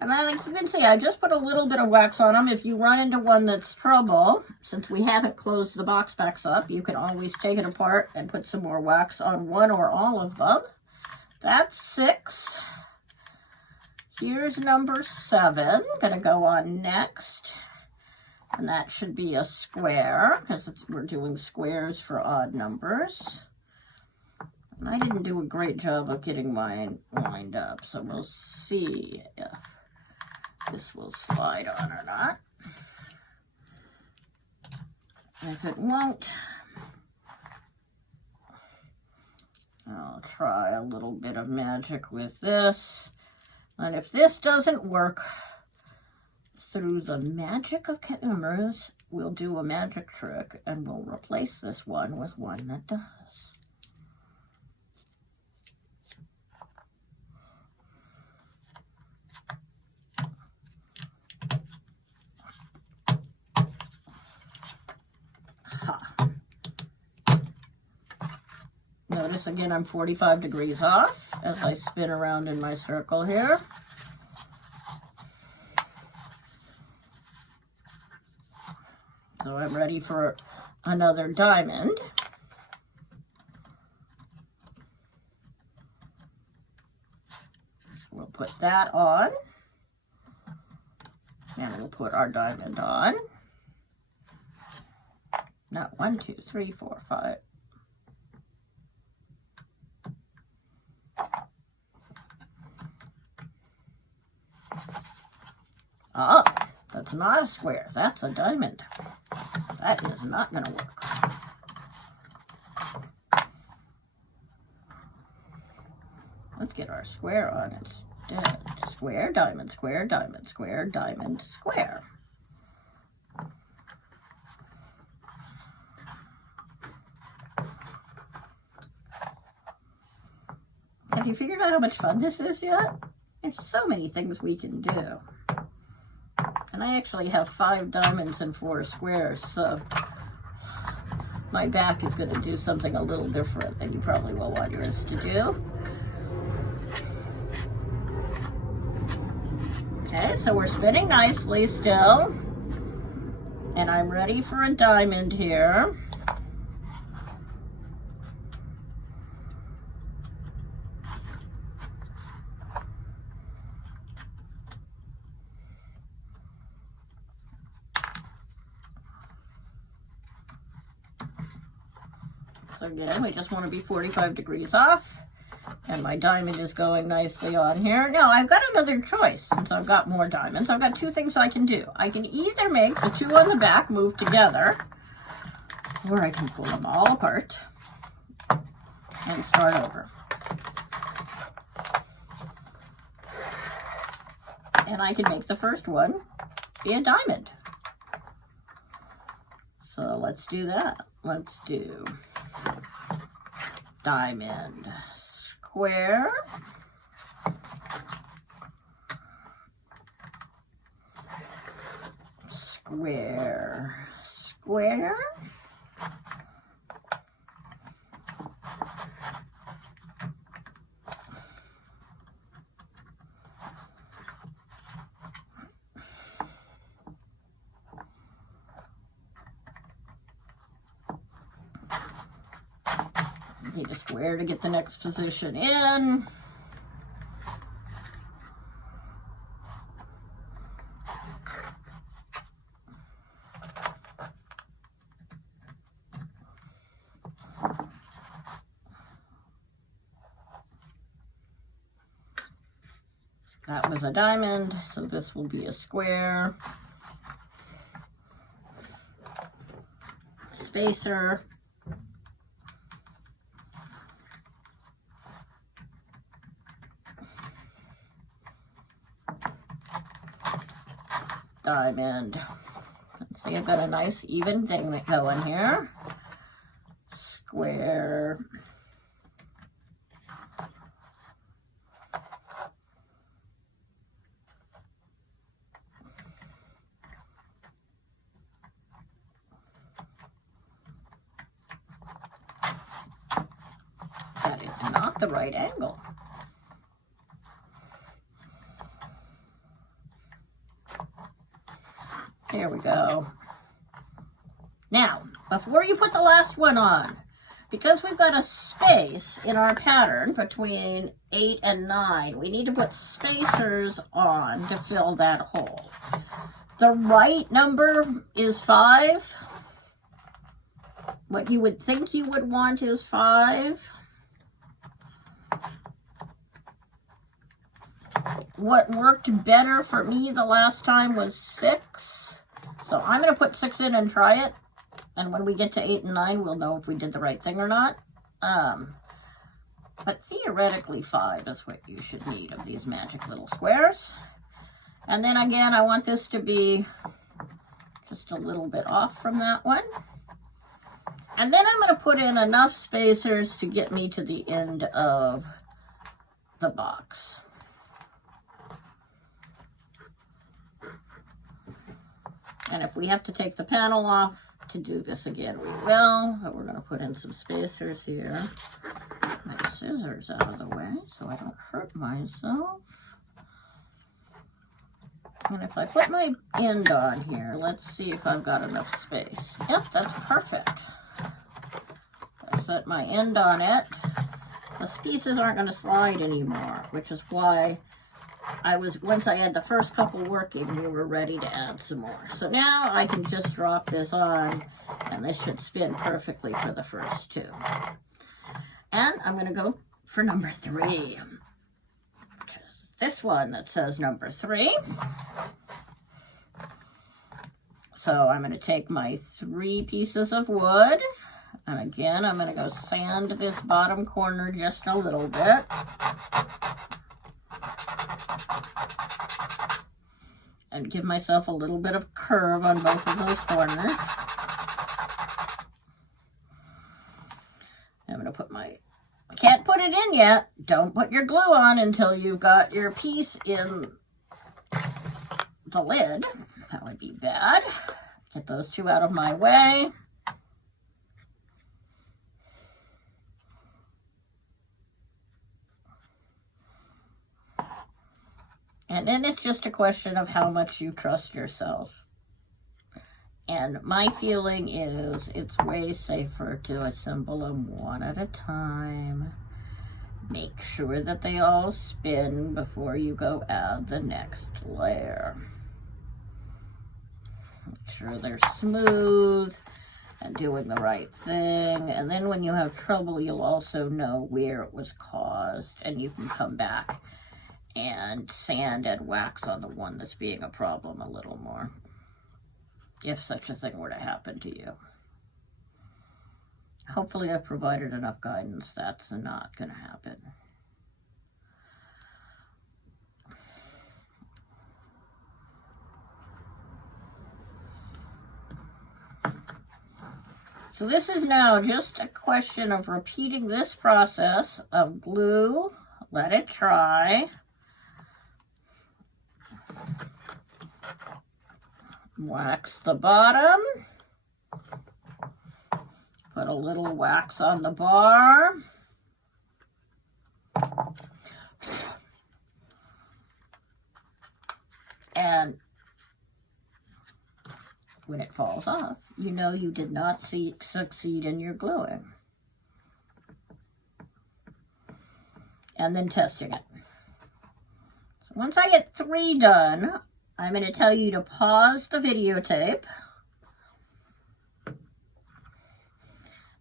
And then, like you can see, I just put a little bit of wax on them. If you run into one that's trouble, since we haven't closed the box backs up, you can always take it apart and put some more wax on one or all of them. That's 6. Here's number 7. Gonna go on next. And that should be a square, because we're doing squares for odd numbers. And I didn't do a great job of getting mine lined up, so we'll see if this will slide on or not. If it won't, I'll try a little bit of magic with this. And if this doesn't work, through the magic of cameras, we'll do a magic trick and we'll replace this one with one that does. Notice again I'm 45 degrees off as I spin around in my circle here. So I'm ready for another diamond. We'll put that on. And we'll put our diamond on. Not 1, 2, 3, 4, 5. Oh, that's not a square. That's a diamond. That is not going to work. Let's get our square on instead. Square, diamond, square, diamond, square, diamond, square. Have you figured out how much fun this is yet? There's so many things we can do. And I actually have 5 diamonds and 4 squares, so my back is going to do something a little different than you probably will want yours to do. Okay, so we're spinning nicely still. And I'm ready for a diamond here. So again, we just want to be 45 degrees off. And my diamond is going nicely on here. Now, I've got another choice since I've got more diamonds. I've got two things I can do. I can either make the two on the back move together, or I can pull them all apart and start over. And I can make the first one be a diamond. So let's do that. Let's do diamond, square, square, square, need a square to get the next position in. That was a diamond, so this will be a square. Spacer. Diamond. See, I've got a nice even thing going here. Square. That is not the right angle. There we go. Now, before you put the last one on, because we've got a space in our pattern between 8 and 9, we need to put spacers on to fill that hole. The right number is 5. What you would think you would want is 5. What worked better for me the last time was 6. So I'm going to put 6 in and try it. And when we get to 8 and 9, we'll know if we did the right thing or not. But theoretically, 5 is what you should need of these magic little squares. And then again, I want this to be just a little bit off from that one. And then I'm going to put in enough spacers to get me to the end of the box. And if we have to take the panel off to do this again, we will. But we're going to put in some spacers here. My scissors out of the way so I don't hurt myself. And if I put my end on here, let's see if I've got enough space. Yep, that's perfect. I set my end on it. The pieces aren't going to slide anymore, which is why once I had the first couple working, we were ready to add some more. So now I can just drop this on, and this should spin perfectly for the first 2. And I'm going to go for number 3, which is this one that says number 3. So I'm going to take my 3 pieces of wood, and again, I'm going to go sand this bottom corner just a little bit. And give myself a little bit of curve on both of those corners. I'm going to put I can't put it in yet. Don't put your glue on until you've got your piece in the lid. That would be bad. Get those 2 out of my way. And then it's just a question of how much you trust yourself. And my feeling is it's way safer to assemble them one at a time. Make sure that they all spin before you go add the next layer. Make sure they're smooth. and doing the right thing. And then when you have trouble, you'll also know where it was caused, and you can come back and sand and wax on the one that's being a problem a little more, if such a thing were to happen to you. Hopefully I've provided enough guidance. That's not going to happen. So this is now just a question of repeating this process of glue, let it dry, wax the bottom, put a little wax on the bar, and when it falls off, you know you did not succeed in your gluing. And then testing it. So once I get 3 done, I'm going to tell you to pause the videotape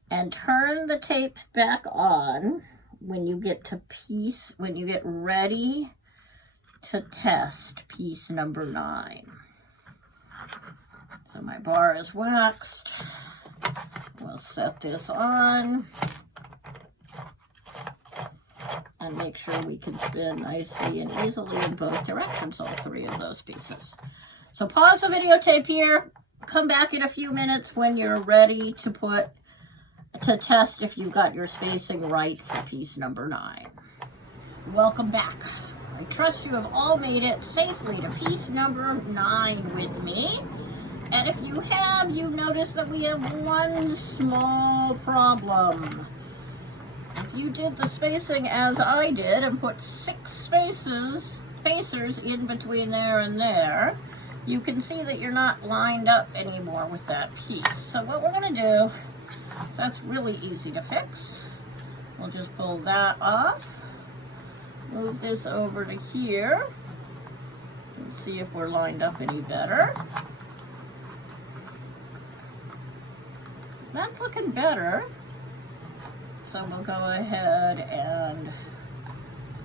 and turn the tape back on when you get to when you get ready to test piece number 9. So my bar is waxed. We'll set this on and make sure we can spin nicely and easily in both directions, all 3 of those pieces. So pause the videotape here. Come back in a few minutes when you're ready to test if you've got your spacing right for piece number 9. Welcome back. I trust you have all made it safely to piece number 9 with me. And if you have, you've noticed that we have one small problem. If you did the spacing as I did and put 6 spacers in between there and there, you can see that you're not lined up anymore with that piece. So what we're going to do, that's really easy to fix. We'll just pull that off, move this over to here, and see if we're lined up any better. That's looking better. So we'll go ahead and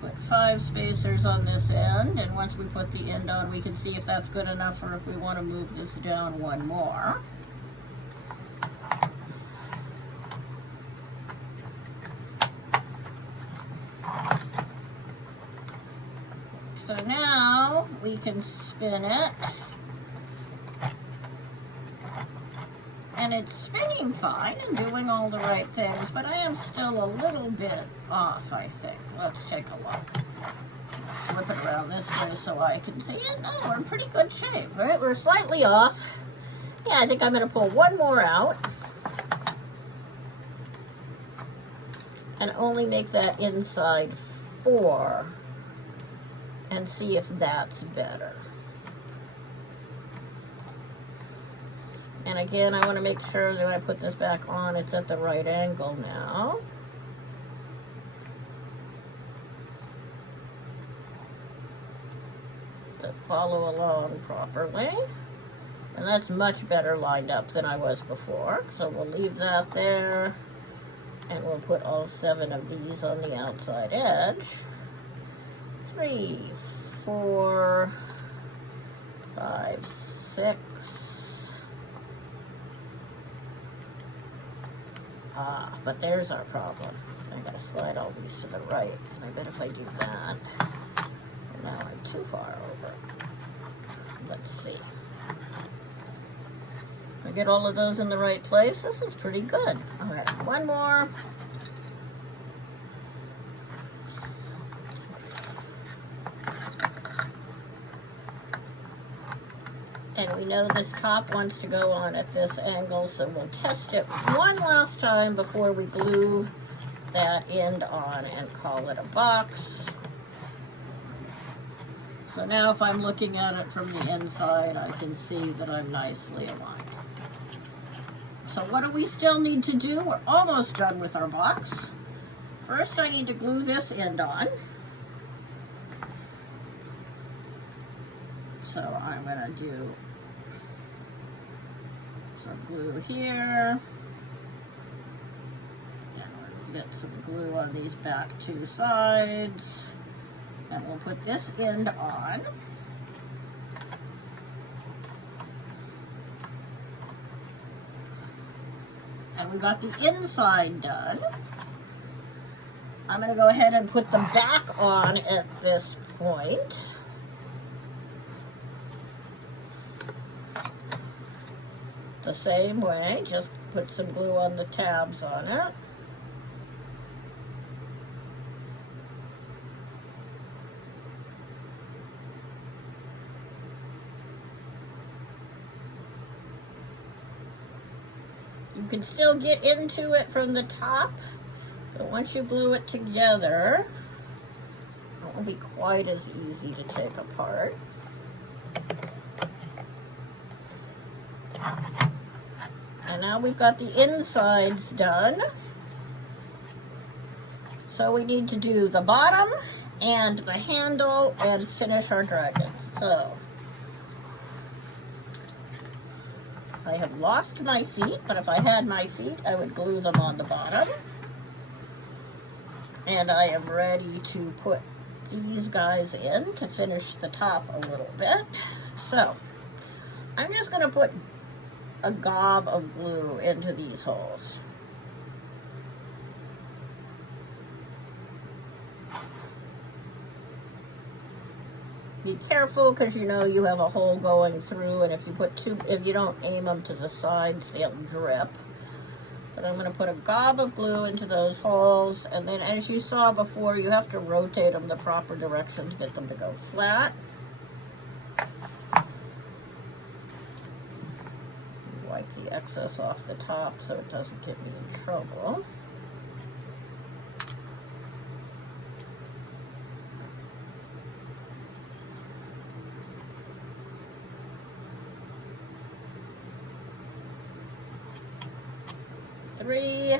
put 5 spacers on this end, and once we put the end on, we can see if that's good enough or if we want to move this down 1 more. So now we can spin it. And it's spinning fine and doing all the right things, but I am still a little bit off, I think. Let's take a look. Flip it around this way so I can see it. No, we're in pretty good shape, right? We're slightly off. Yeah, I think I'm going to pull 1 more out. And only make that inside 4. And see if that's better. And again, I want to make sure that when I put this back on, it's at the right angle now. To follow along properly. And that's much better lined up than I was before. So we'll leave that there. And we'll put all 7 of these on the outside edge. 3, 4, 5, 6. But there's our problem. I gotta slide all these to the right. And I bet if I do that, well, now I'm too far over. Let's see. I get all of those in the right place. This is pretty good. All right, 1 more. And we know this top wants to go on at this angle, so we'll test it 1 last time before we glue that end on and call it a box. So now if I'm looking at it from the inside, I can see that I'm nicely aligned. So what do we still need to do? We're almost done with our box. First, I need to glue this end on. So I'm going to do some glue here. get some glue on these back two sides. And we'll put this end on. And we got the inside done. I'm going to go ahead and put the back on at this point. The same way, just put some glue on the tabs on it. You can still get into it from the top, but once you glue it together, it won't be quite as easy to take apart. And now we've got the insides done. So we need to do the bottom and the handle and finish our dragon. So I have lost my feet, but if I had my feet, I would glue them on the bottom. And I am ready to put these guys in to finish the top a little bit. So I'm just going to put a gob of glue into these holes. Be careful, because you know you have a hole going through, and if you don't aim them to the sides, they'll drip. But I'm going to put a gob of glue into those holes, and then as you saw before, you have to rotate them the proper direction to get them to go flat. Wipe the excess off the top so it doesn't get me in trouble. Three.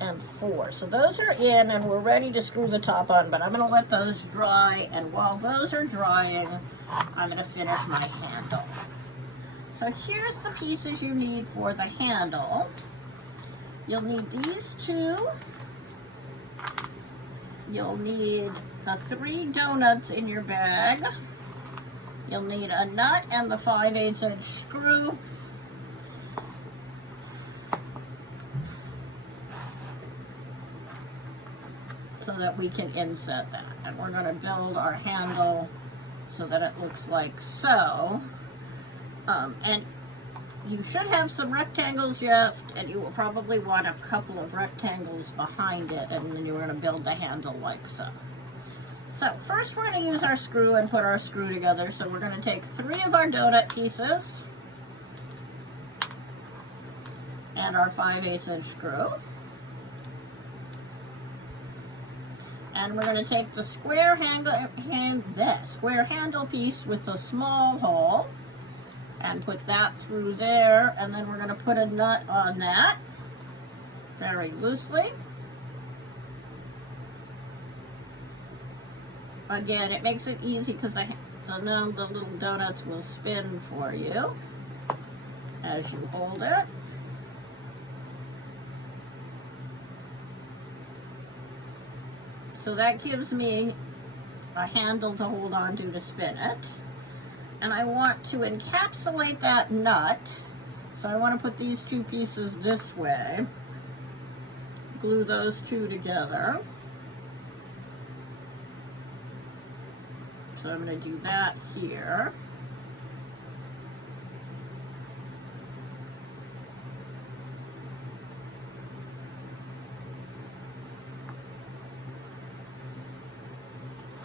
And 4. So those are in, and we're ready to screw the top on, but I'm going to let those dry, and while those are drying, I'm going to finish my handle. So here's the pieces you need for the handle. You'll need these two. You'll need the 3 donuts in your bag. You'll need a nut and the 5/8 inch screw. So that we can inset that. And we're going to build our handle so that it looks like so. And you should have some rectangles left, and you will probably want a couple of rectangles behind it, and then you're going to build the handle like so. So first we're going to use our screw and put our screw together. So we're going to take 3 of our donut pieces and our 5/8 inch screw. And we're going to take the square handle piece with a small hole and put that through there, and then we're going to put a nut on that very loosely. Again, it makes it easy because the little donuts will spin for you as you hold it. So that gives me a handle to hold on to spin it. And I want to encapsulate that nut. So I want to put these 2 pieces this way. Glue those 2 together. So I'm going to do that here.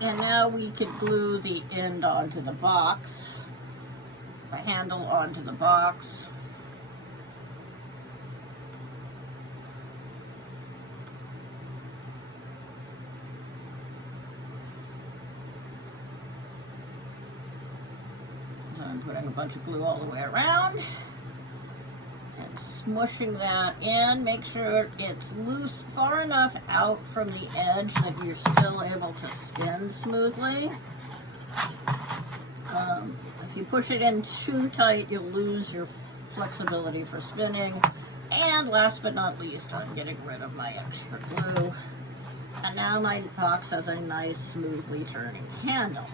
And now we could glue the end onto the box, the handle onto the box. I'm putting a bunch of glue all the way around and smushing that in. Make sure it's loose far enough out from the edge that you're still able to spin smoothly. If you push it in too tight, you'll lose your flexibility for spinning. And last but not least, I'm getting rid of my extra glue. And now my box has a nice, smoothly turning handle.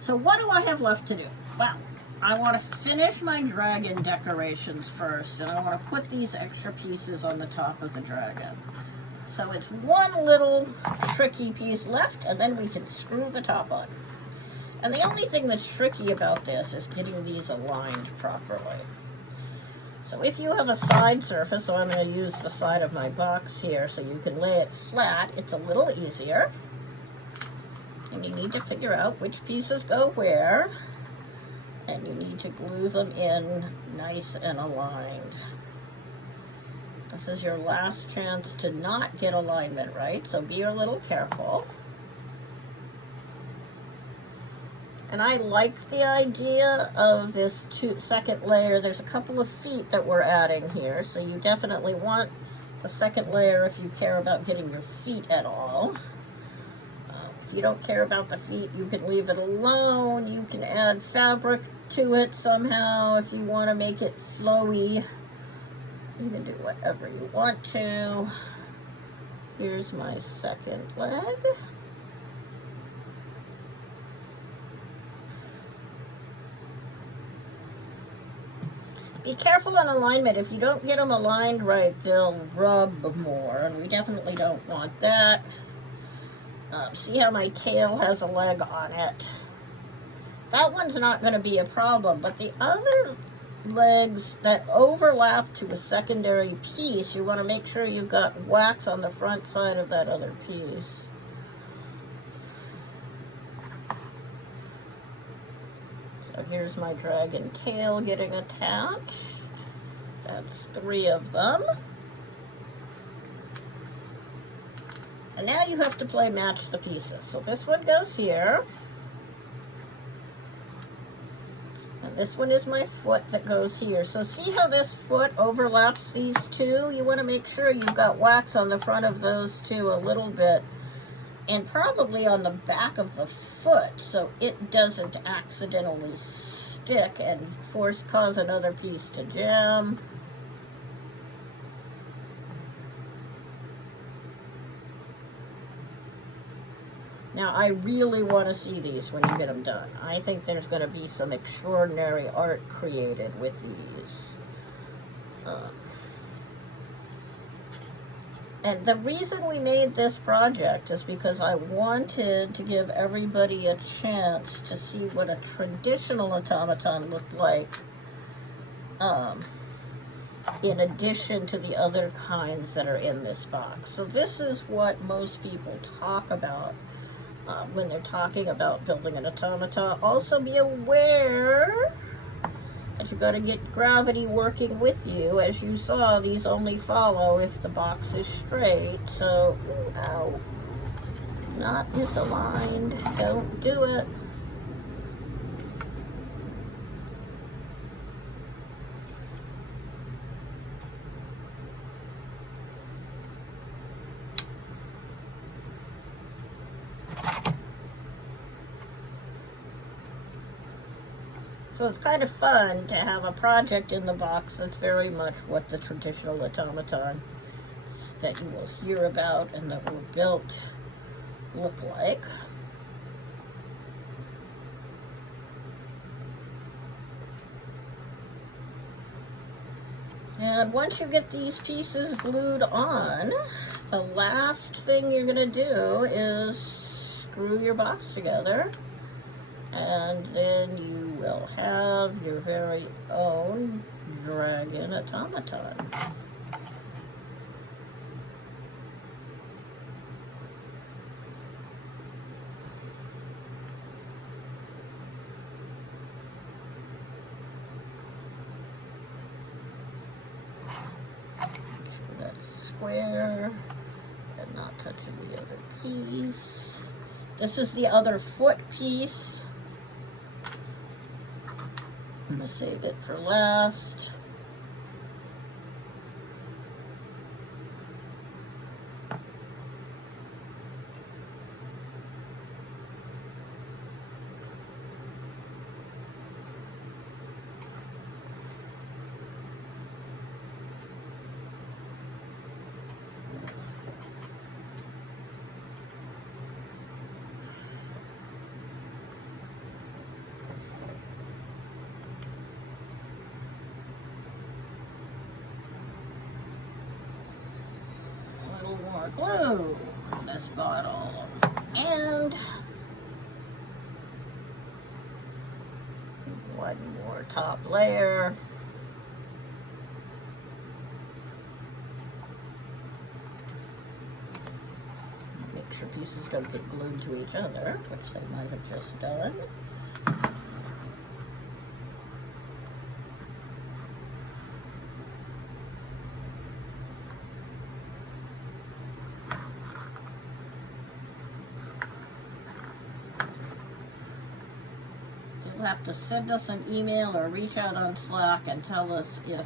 So what do I have left to do? Well, I want to finish my dragon decorations first, and I want to put these extra pieces on the top of the dragon. So it's one little tricky piece left, and then we can screw the top on. And the only thing that's tricky about this is getting these aligned properly. So if you have a side surface, so I'm going to use the side of my box here so you can lay it flat, it's a little easier. And you need to figure out which pieces go where, and you need to glue them in nice and aligned. This is your last chance to not get alignment right, so be a little careful. And I like the idea of this second layer. There's a couple of feet that we're adding here, so you definitely want the second layer if you care about getting your feet at all. If you don't care about the feet, you can leave it alone. You can add fabric to it somehow if you want to make it flowy. You can do whatever you want to. Here's my second leg. Be careful on alignment. If you don't get them aligned right, they'll rub more, and we definitely don't want that. See how my tail has a leg on it? That one's not going to be a problem, but the other legs that overlap to a secondary piece, you want to make sure you've got wax on the front side of that other piece. So here's my dragon tail getting attached. That's 3 of them. And now you have to play match the pieces. So this one goes here. And this one is my foot that goes here. So see how this foot overlaps these two? You want to make sure you've got wax on the front of those two a little bit. And probably on the back of the foot so it doesn't accidentally stick and cause another piece to jam. Now, I really want to see these when you get them done. I think there's going to be some extraordinary art created with these. And the reason we made this project is because I wanted to give everybody a chance to see what a traditional automaton looked like, in addition to the other kinds that are in this box. So this is what most people talk about when they're talking about building an automaton. Also be aware that you've got to get gravity working with you. As you saw, these only follow if the box is straight. So, ow, not misaligned. Don't do it. So it's kind of fun to have a project in the box that's very much what the traditional automaton that you will hear about and that were built look like. And once you get these pieces glued on, the last thing you're going to do is screw your box together. And then you will have your very own Dragon Automaton. That's square and not touching the other piece. This is the other foot piece. I'm going to save it for last. glue in this bottle. And one more top layer. Make sure pieces don't get glued to each other, which they might have just done. You'll have to send us an email or reach out on Slack and tell us if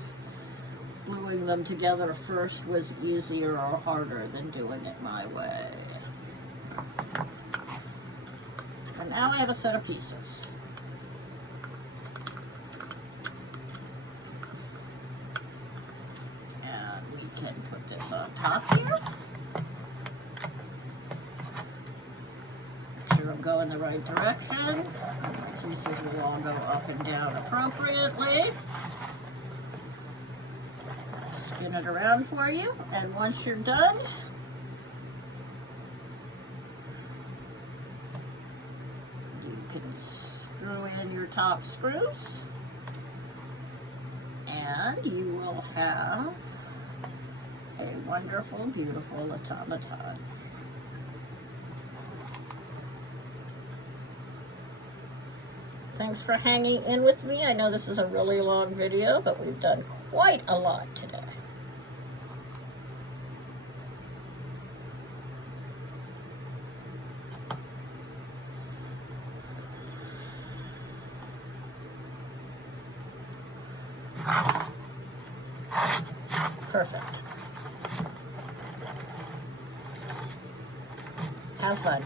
gluing them together first was easier or harder than doing it my way. And now I have a set of pieces. And we can put this on top here. Make sure I'm going the right direction. Pieces will all go up and down appropriately. Spin it around for you, and once you're done, you can screw in your top screws, and you will have a wonderful, beautiful automaton. Thanks for hanging in with me. I know this is a really long video, but we've done quite a lot today. Perfect. Have fun.